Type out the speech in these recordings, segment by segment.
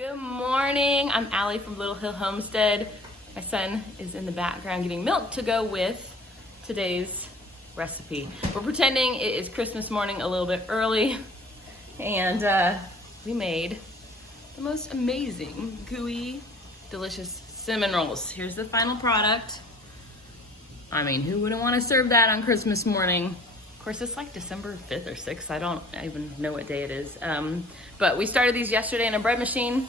Good morning, I'm Allie from Little Hill Homestead. My son is in the background getting milk to go with today's recipe. We're pretending it is Christmas morning a little bit early, and we made the most amazing, gooey, delicious cinnamon rolls. Here's the final product. I mean, who wouldn't want to serve that on Christmas morning? Of course, it's like December 5th or 6th. I don't even know what day it is. But we started these yesterday in a bread machine.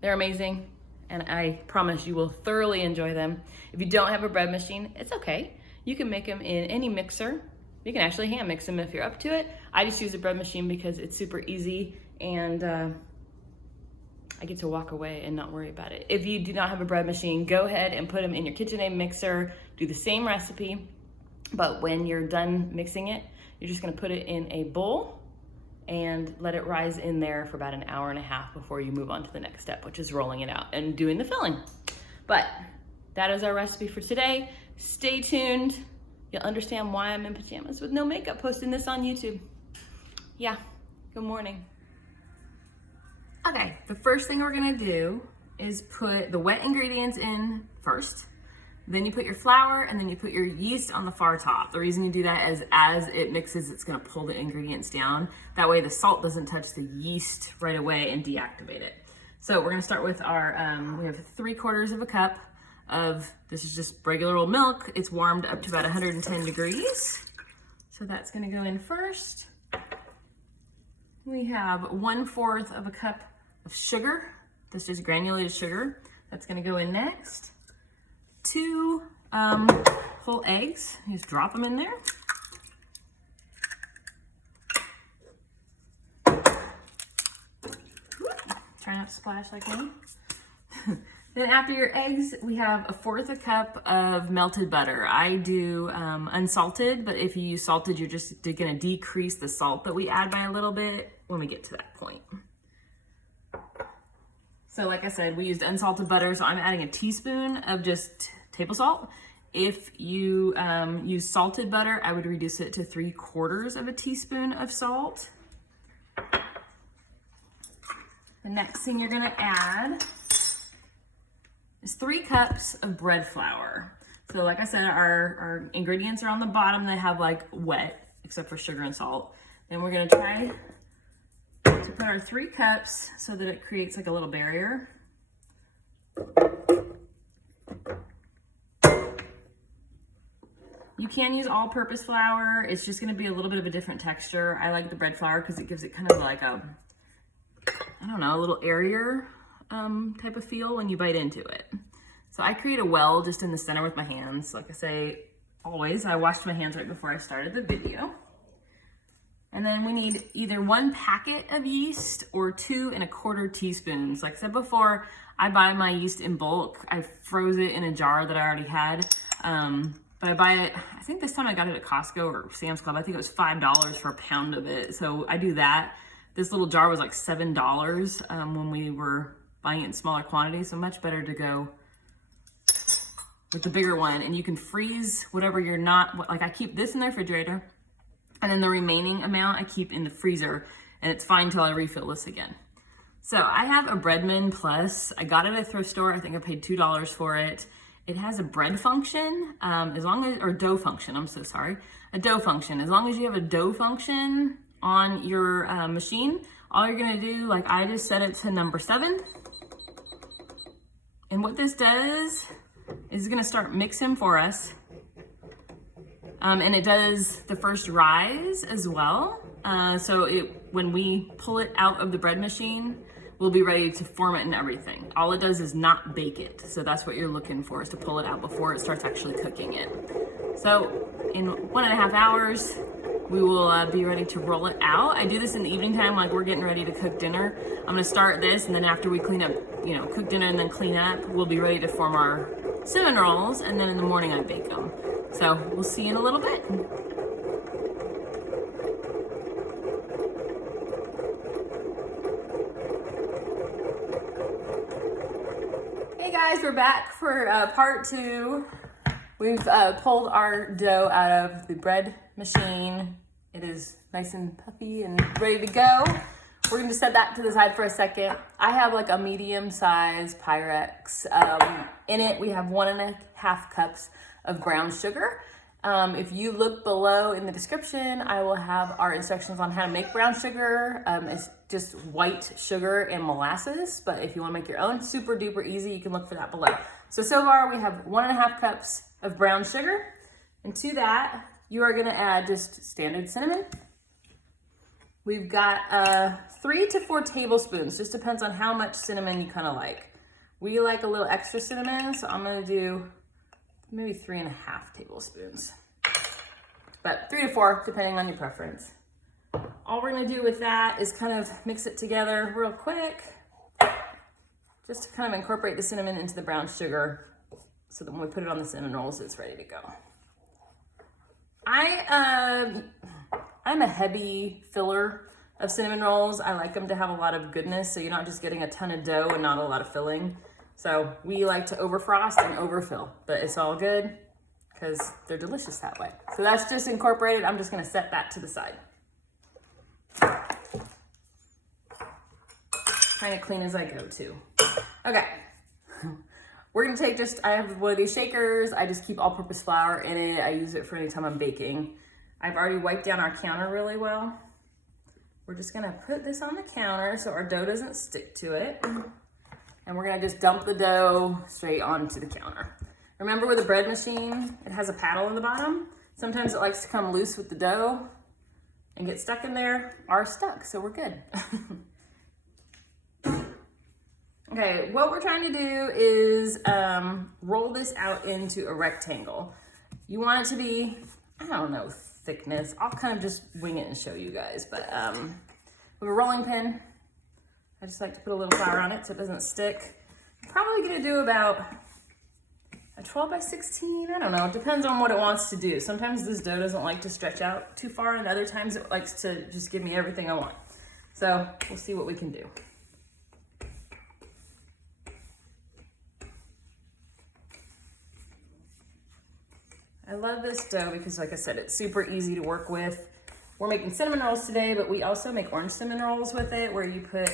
They're amazing, and I promise you will thoroughly enjoy them. If you don't have a bread machine, it's okay. You can make them in any mixer. You can actually hand mix them if you're up to it. I just use a bread machine because it's super easy, and I get to walk away and not worry about it. If you do not have a bread machine, go ahead and put them in your KitchenAid mixer. Do the same recipe. But when you're done mixing it, you're just gonna put it in a bowl and let it rise in there for about an hour and a half before you move on to the next step, which is rolling it out and doing the filling. But that is our recipe for today. Stay tuned. You'll understand why I'm in pajamas with no makeup posting this on YouTube. Yeah, good morning. Okay, the first thing we're gonna do is put the wet ingredients in first. Then you put your flour, and then you put your yeast on the far top. The reason you do that is as it mixes, it's gonna pull the ingredients down. That way the salt doesn't touch the yeast right away and deactivate it. So we're gonna start with our, we have 3/4 of a cup of, this is just regular old milk. It's warmed up to about 110 degrees. So that's gonna go in first. We have 1/4 of a cup of sugar. This is granulated sugar. That's gonna go in next. 2 whole eggs. You just drop them in there. Try not to splash like me. Then after your eggs, we have 1/4 a cup of melted butter. I do unsalted, but if you use salted, you're just gonna decrease the salt that we add by a little bit when we get to that point. So like I said, we used unsalted butter, so I'm adding a teaspoon of just table salt. If you use salted butter, I would reduce it to 3/4 of a teaspoon of salt. The next thing you're gonna add is 3 cups of bread flour. So like I said, our ingredients are on the bottom. They have like wet, except for sugar and salt. Then we're gonna try to put our 3 cups so that it creates like a little barrier. You can use all-purpose flour. It's just gonna be a little bit of a different texture. I like the bread flour because it gives it kind of like a, I don't know, a little airier type of feel when you bite into it. So I create a well just in the center with my hands. Like I say, always, I washed my hands right before I started the video. And then we need either 1 packet of yeast or 2 1/4 teaspoons. Like I said before, I buy my yeast in bulk. I froze it in a jar that I already had. But I buy it, I think this time I got it at Costco or Sam's Club. I think it was $5 for a pound of it. So I do that. This little jar was like $7 when we were buying it in smaller quantities. So much better to go with the bigger one. And you can freeze whatever you're not, like I keep this in the refrigerator. And then the remaining amount I keep in the freezer, and it's fine till I refill this again. So I have a Breadman Plus. I got it at a thrift store. I think I paid $2 for it. It has a bread function, or dough function, I'm so sorry. A dough function. As long as you have a dough function on your machine, all you're gonna do, like I just set it to number 7. And what this does is it's gonna start mixing for us. And it does the first rise as well. So when we pull it out of the bread machine, we'll be ready to form it and everything. All it does is not bake it. So that's what you're looking for, is to pull it out before it starts actually cooking it. So in 1.5 hours, we will be ready to roll it out. I do this in the evening time, like we're getting ready to cook dinner. I'm gonna start this, and then after we clean up, cook dinner and then clean up, we'll be ready to form our cinnamon rolls, and then in the morning I bake them. So we'll see you in a little bit. Hey guys, we're back for part 2. We've pulled our dough out of the bread machine. It is nice and puffy and ready to go. We're gonna set that to the side for a second. I have like a medium-sized Pyrex. In it, we have 1.5 cups of brown sugar. If you look below in the description, I will have our instructions on how to make brown sugar. It's just white sugar and molasses, but if you wanna make your own, super duper easy, you can look for that below. So far we have 1.5 cups of brown sugar. And to that, you are gonna add just standard cinnamon. We've got 3 to 4 tablespoons, just depends on how much cinnamon you kind of like. We like a little extra cinnamon, so I'm gonna do maybe 3.5 tablespoons. But 3 to 4, depending on your preference. All we're gonna do with that is kind of mix it together real quick, just to kind of incorporate the cinnamon into the brown sugar so that when we put it on the cinnamon rolls, it's ready to go. I'm a heavy filler of cinnamon rolls. I like them to have a lot of goodness, so you're not just getting a ton of dough and not a lot of filling. So we like to overfrost and overfill, but it's all good because they're delicious that way. So that's just incorporated. I'm just gonna set that to the side. Kind of clean as I go too. Okay. We're gonna take I have one of these shakers. I just keep all-purpose flour in it. I use it for any time I'm baking. I've already wiped down our counter really well. We're just gonna put this on the counter so our dough doesn't stick to it. And we're gonna just dump the dough straight onto the counter. Remember with a bread machine, it has a paddle in the bottom. Sometimes it likes to come loose with the dough and get stuck in there. Ours stuck, so we're good. Okay, what we're trying to do is roll this out into a rectangle. You want it to be, I don't know, thickness. I'll kind of just wing it and show you guys, but with a rolling pin, I just like to put a little flour on it so it doesn't stick. I'm probably gonna do about a 12 by 16, I don't know, it depends on what it wants to do. Sometimes this dough doesn't like to stretch out too far, and other times it likes to just give me everything I want. So we'll see what we can do. I love this dough because, like I said, it's super easy to work with. We're making cinnamon rolls today, but we also make orange cinnamon rolls with it, where you put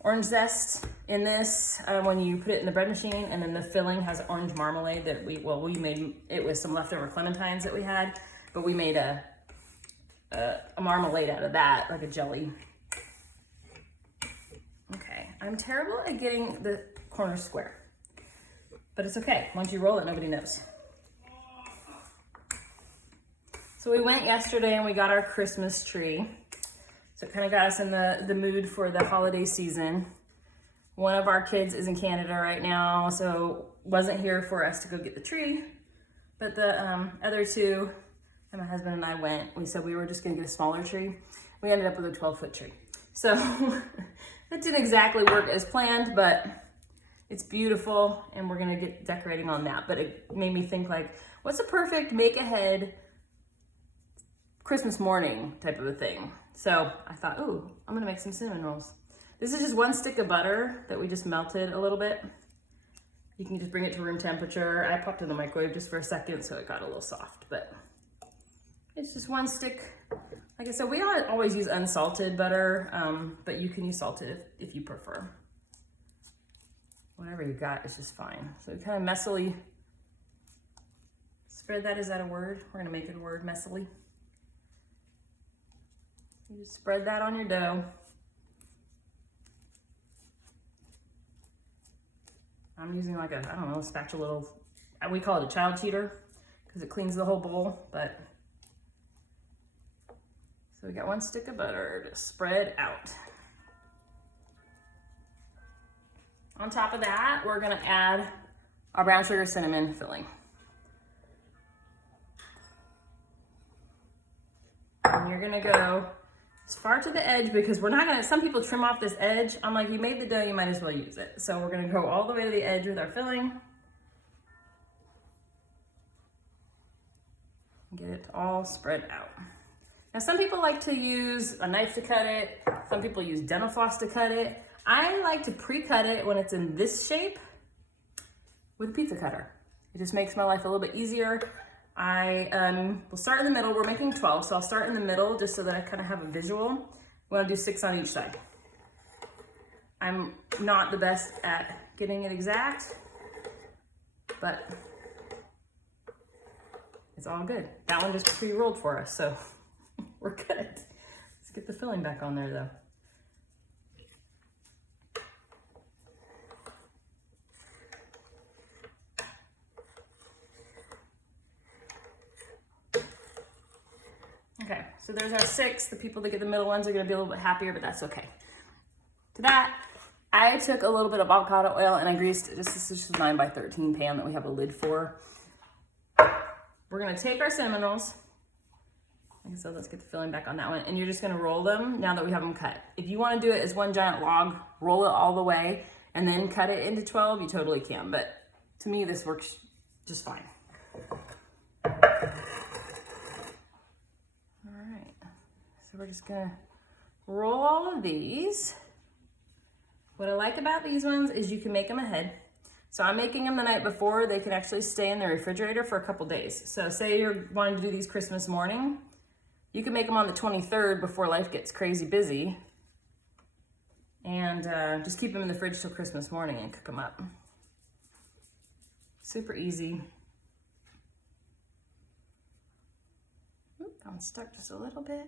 orange zest in this when you put it in the bread machine, and then the filling has orange marmalade that we made it with some leftover clementines that we had, but we made a marmalade out of that, like a jelly. Okay, I'm terrible at getting the corner square, but it's okay. Once you roll it, nobody knows. So we went yesterday and we got our Christmas tree. So it kind of got us in the mood for the holiday season. One of our kids is in Canada right now, so wasn't here for us to go get the tree. But the other two, and my husband and I went, we said we were just gonna get a smaller tree. We ended up with a 12-foot tree. So that didn't exactly work as planned, but it's beautiful and we're gonna get decorating on that. But it made me think, like, what's a perfect make ahead Christmas morning type of a thing. So I thought, ooh, I'm gonna make some cinnamon rolls. This is just 1 stick of butter that we just melted a little bit. You can just bring it to room temperature. I popped it in the microwave just for a second so it got a little soft, but it's just 1 stick. Like I said, we always use unsalted butter, but you can use salted if you prefer. Whatever you got is just fine. So we kind of messily spread that. Is that a word? We're gonna make it a word, messily. You just spread that on your dough. I'm using like a, I don't know, a spatula, we call it a child cheater because it cleans the whole bowl, but. So we got 1 stick of butter to spread out. On top of that, we're gonna add our brown sugar cinnamon filling. And you're gonna go as far to the edge because we're not gonna, some people trim off this edge. I'm like, you made the dough, you might as well use it. So we're gonna go all the way to the edge with our filling. Get it all spread out. Now some people like to use a knife to cut it. Some people use dental floss to cut it. I like to pre-cut it when it's in this shape with a pizza cutter. It just makes my life a little bit easier. I will start in the middle. We're making 12, so I'll start in the middle just so that I kind of have a visual. We want to do 6 on each side. I'm not the best at getting it exact, but it's all good. That one just pre-rolled for us, so we're good. Let's get the filling back on there though. Okay, so there's our 6. The people that get the middle ones are gonna be a little bit happier, but that's okay. To that, I took a little bit of avocado oil and I greased this is just a 9x13 pan that we have a lid for. We're gonna take our cinnamon rolls. Like I said, let's get the filling back on that one. And you're just gonna roll them now that we have them cut. If you wanna do it as one giant log, roll it all the way and then cut it into 12, you totally can. But to me, this works just fine. So we're just gonna roll all of these. What I like about these ones is you can make them ahead. So I'm making them the night before. They can actually stay in the refrigerator for a couple days. So say you're wanting to do these Christmas morning, you can make them on the 23rd before life gets crazy busy. And just keep them in the fridge till Christmas morning and cook them up. Super easy. Oop, that one's stuck just a little bit.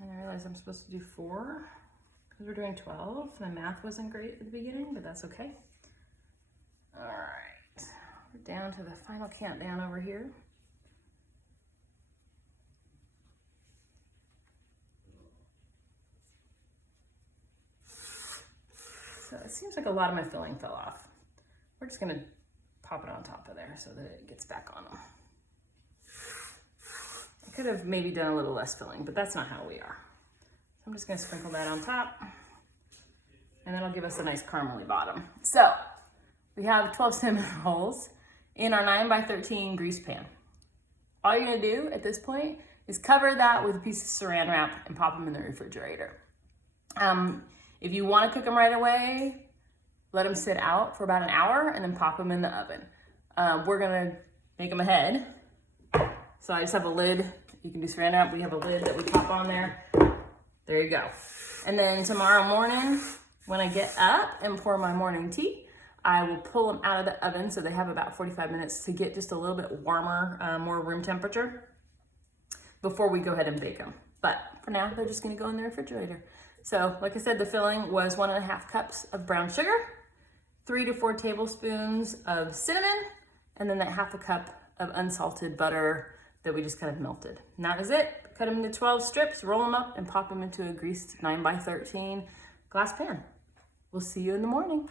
And I realized I'm supposed to do 4 because we're doing 12. My math wasn't great at the beginning, but that's okay. All right, we're down to the final countdown over here. So it seems like a lot of my filling fell off. We're just gonna pop it on top of there so that it gets back on them. I could have maybe done a little less filling, but that's not how we are. So I'm just gonna sprinkle that on top and that'll give us a nice caramely bottom. So we have 12 cinnamon rolls in our 9x13 grease pan. All you're gonna do at this point is cover that with a piece of saran wrap and pop them in the refrigerator. If you wanna cook them right away, let them sit out for about an hour and then pop them in the oven. We're gonna make them ahead. So I just have a lid. You can do saran wrap. We have a lid that we pop on there. There you go. And then tomorrow morning, when I get up and pour my morning tea, I will pull them out of the oven so they have about 45 minutes to get just a little bit warmer, more room temperature before we go ahead and bake them. But for now, they're just gonna go in the refrigerator. So like I said, the filling was 1.5 cups of brown sugar, 3 to 4 tablespoons of cinnamon, and then that 1/2 cup of unsalted butter that we just kind of melted. And that is it. Cut them into 12 strips, roll them up, and pop them into a greased 9x13 glass pan. We'll see you in the morning.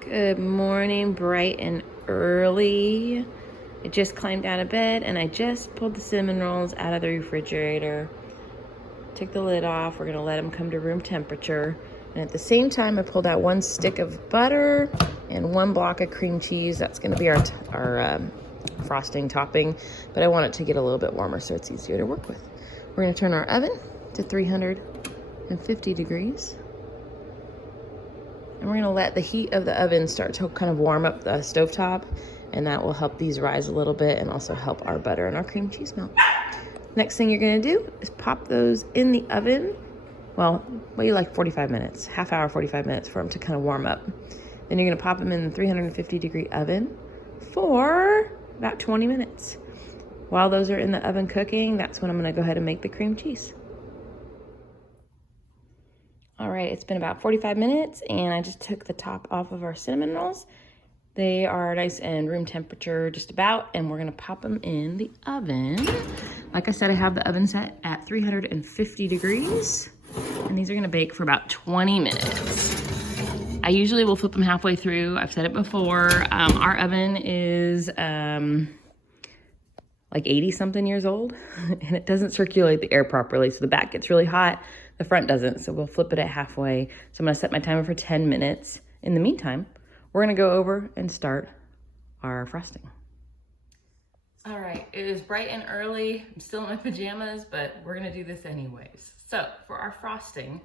Good morning, bright and early. I just climbed out of bed and I just pulled the cinnamon rolls out of the refrigerator. Took the lid off. We're gonna let them come to room temperature. And at the same time, I pulled out 1 stick of butter and 1 block of cream cheese. That's gonna be our frosting topping, but I want it to get a little bit warmer so it's easier to work with. We're gonna turn our oven to 350 degrees. And we're gonna let the heat of the oven start to kind of warm up the stovetop, and that will help these rise a little bit and also help our butter and our cream cheese melt. Next thing you're gonna do is pop those in the oven. Well, wait like 45 minutes, half hour, 45 minutes for them to kind of warm up. Then you're gonna pop them in the 350 degree oven for about 20 minutes. While those are in the oven cooking, that's when I'm gonna go ahead and make the cream cheese. All right, it's been about 45 minutes and I just took the top off of our cinnamon rolls. They are nice and room temperature just about, and we're gonna pop them in the oven. Like I said, I have the oven set at 350 degrees. And these are gonna bake for about 20 minutes. I usually will flip them halfway through. I've said it before. Our oven is like 80 something years old and it doesn't circulate the air properly. So the back gets really hot, the front doesn't. So we'll flip it at halfway. So I'm gonna set my timer for 10 minutes. In the meantime, we're gonna go over and start our frosting. All right, it is bright and early. I'm still in my pajamas, but we're gonna do this anyways. So for our frosting,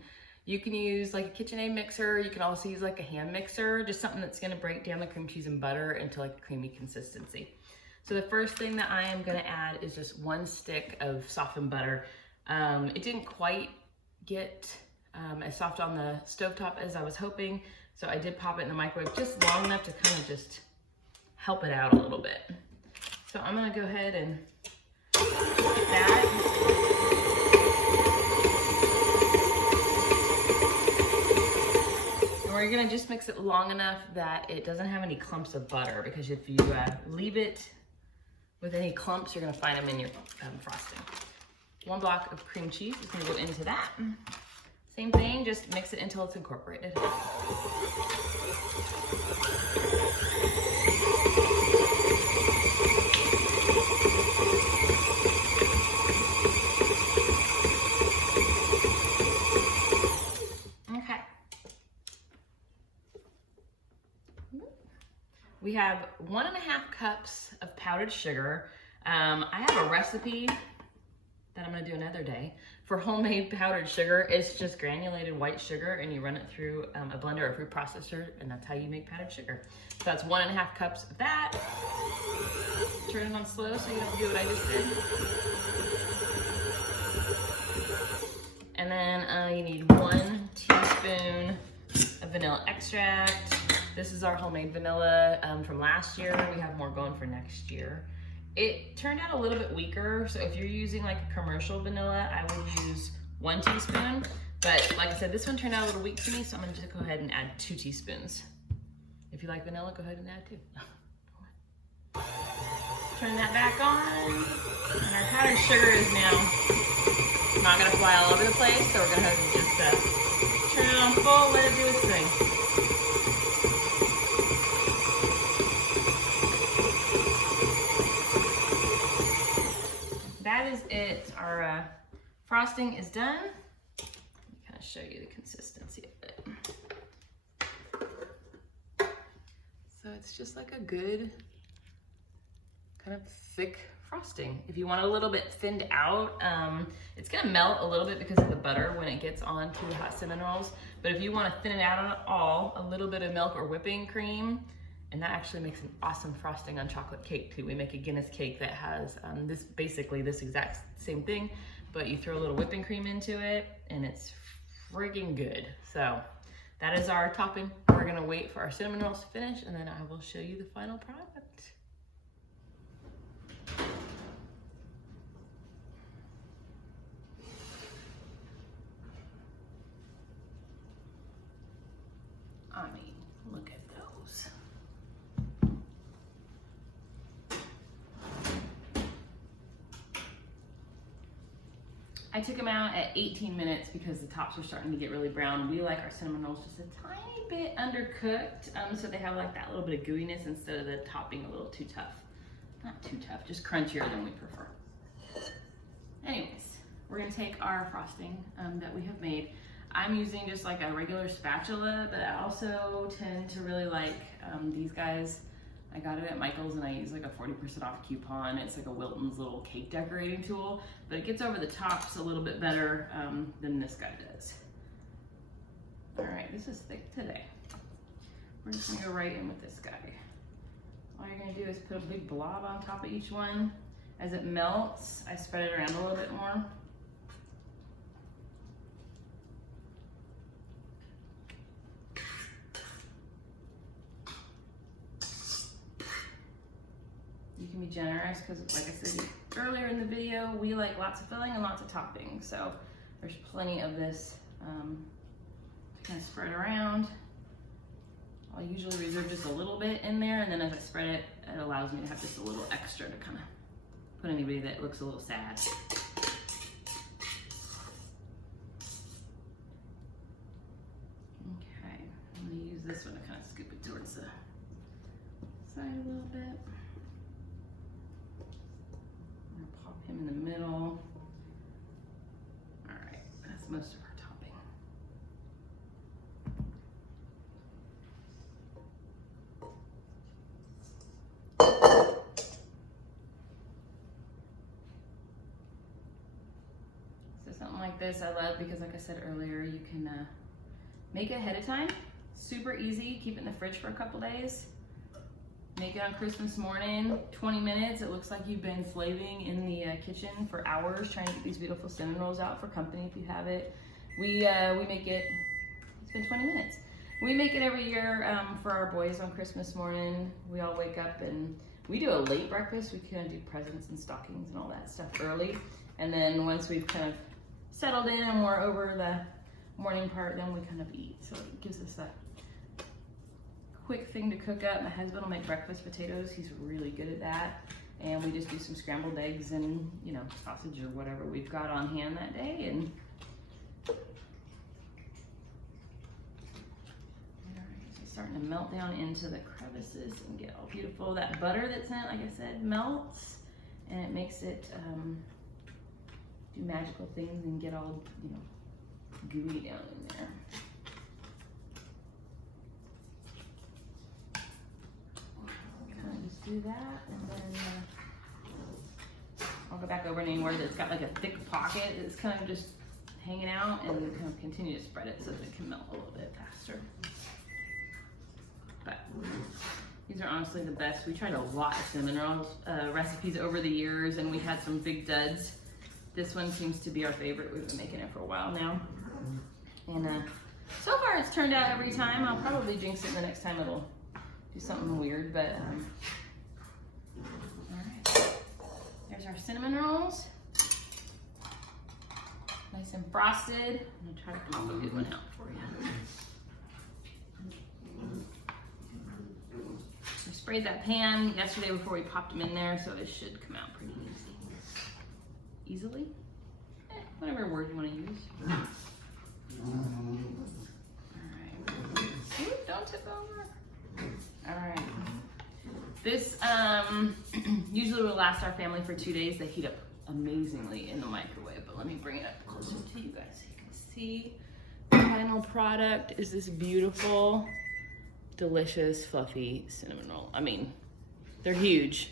you can use like a KitchenAid mixer. You can also use like a hand mixer, just something that's gonna break down the cream cheese and butter into like a creamy consistency. So the first thing that I am gonna add is just 1 stick of softened butter. It didn't quite get as soft on the stovetop as I was hoping, so I did pop it in the microwave just long enough to kind of just help it out a little bit. So I'm gonna go ahead and get that. And we're gonna just mix it long enough that it doesn't have any clumps of butter, because if you leave it with any clumps, you're gonna find them in your frosting. 1 block of cream cheese is gonna go into that. Same thing, just mix it until it's incorporated. We have 1.5 cups of powdered sugar. I have a recipe that I'm gonna do another day for homemade powdered sugar. It's just granulated white sugar, and you run it through a blender or food processor, and that's how you make powdered sugar. So that's 1.5 cups of that. Turn it on slow so you don't do what I just did. And then you need 1 teaspoon of vanilla extract. This is our homemade vanilla from last year. We have more going for next year. It turned out a little bit weaker, so if you're using like a commercial vanilla, I would use 1 teaspoon. But like I said, this one turned out a little weak to me, so I'm gonna just go ahead and add 2 teaspoons. If you like vanilla, go ahead and add 2. Turn that back on. And our powdered sugar is now not gonna fly all over the place, so we're gonna have to just turn it on full, let it do its thing. That is it. Our frosting is done. Let me kind of show you the consistency of it. So it's just like a good kind of thick frosting. If you want it a little bit thinned out, it's gonna melt a little bit because of the butter when it gets onto the hot cinnamon rolls. But if you want to thin it out at all, a little bit of milk or whipping cream, and that actually makes an awesome frosting on chocolate cake too. We make a Guinness cake that has basically this exact same thing, but you throw a little whipping cream into it and it's friggin' good. So that is our topping. We're gonna wait for our cinnamon rolls to finish, and then I will show you the final product. I mean, look at those. I took them out at 18 minutes because the tops were starting to get really brown. We like our cinnamon rolls just a tiny bit undercooked, so they have like that little bit of gooiness instead of the top being a little too tough. Not too tough, just crunchier than we prefer. Anyways, we're gonna take our frosting that we have made. I'm using just like a regular spatula, but I also tend to really like these guys. I got it at Michael's and I use like a 40% off coupon. It's like a Wilton's little cake decorating tool, but it gets over the tops a little bit better than this guy does. All right, this is thick today. We're just gonna go right in with this guy. All you're gonna do is put a big blob on top of each one. As it melts, I spread it around a little bit more. You can be generous because, like I said earlier in the video, we like lots of filling and lots of topping. So there's plenty of this to kind of spread around. I'll usually reserve just a little bit in there, and then as I spread it, it allows me to have just a little extra to kind of put anybody that looks a little sad. Okay, I'm gonna use this one to kind of scoop it towards the side a little bit. Him in the middle. All right, that's most of our topping. this I love because, like I said earlier, you can make it ahead of time. Super easy. Keep it in the fridge for a couple days. Make it on Christmas morning, 20 minutes. It looks like you've been slaving in the kitchen for hours trying to get these beautiful cinnamon rolls out for company if you have it. We make it, it's been 20 minutes. We make it every year for our boys on Christmas morning. We all wake up and we do a late breakfast. We kind of do presents and stockings and all that stuff early. And then once we've kind of settled in and we're over the morning part, then we kind of eat. So it gives us that quick thing to cook up. My husband will make breakfast potatoes. He's really good at that. And we just do some scrambled eggs and, you know, sausage or whatever we've got on hand that day. And starting to melt down into the crevices and get all beautiful. That butter that's in it, like I said, melts and it makes it do magical things and get all, you know, gooey down in there. Kind of just do that, and then I'll go back over anywhere that's got like a thick pocket. It's kind of just hanging out, and kind of continue to spread it so that it can melt a little bit faster. But these are honestly the best. We tried a lot of cinnamon rolls recipes over the years, and we had some big duds. This one seems to be our favorite. We've been making it for a while now. And so far it's turned out every time. I'll probably jinx it the next time it'll do something weird, but all right. There's our cinnamon rolls. Nice and frosted. I'm gonna try to pop a good one out for you. We sprayed that pan yesterday before we popped them in there, so it should come out pretty easily. Whatever word you want to use. Alright. Oop, don't tip over. Alright. This usually will last our family for 2 days. They heat up amazingly in the microwave, but let me bring it up closer to you guys so you can see. The final product is this beautiful, delicious, fluffy cinnamon roll. I mean, they're huge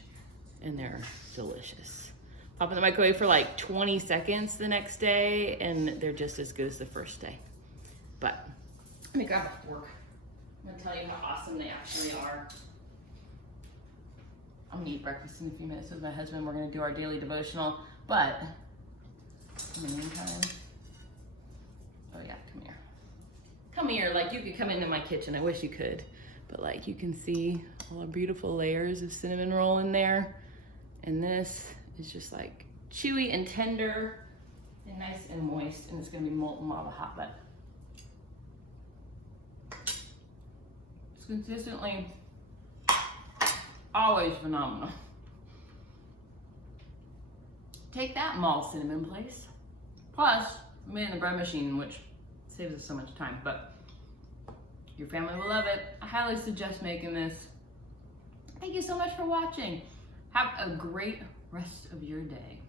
and they're delicious. Pop in the microwave for like 20 seconds the next day, and they're just as good as the first day. But let me grab a fork. I'm gonna tell you how awesome they actually are. I'm gonna eat breakfast in a few minutes with my husband. We're gonna do our daily devotional, but in the meantime, oh yeah, come here. Come here, like you could come into my kitchen. I wish you could, but like you can see all the beautiful layers of cinnamon roll in there. And this is just like chewy and tender and nice and moist, and it's gonna be molten lava hot, but it's consistently always phenomenal. Take that, mall cinnamon place. Plus, we made it in the bread machine, which saves us so much time, but your family will love it. I highly suggest making this. Thank you so much for watching. Have a great rest of your day.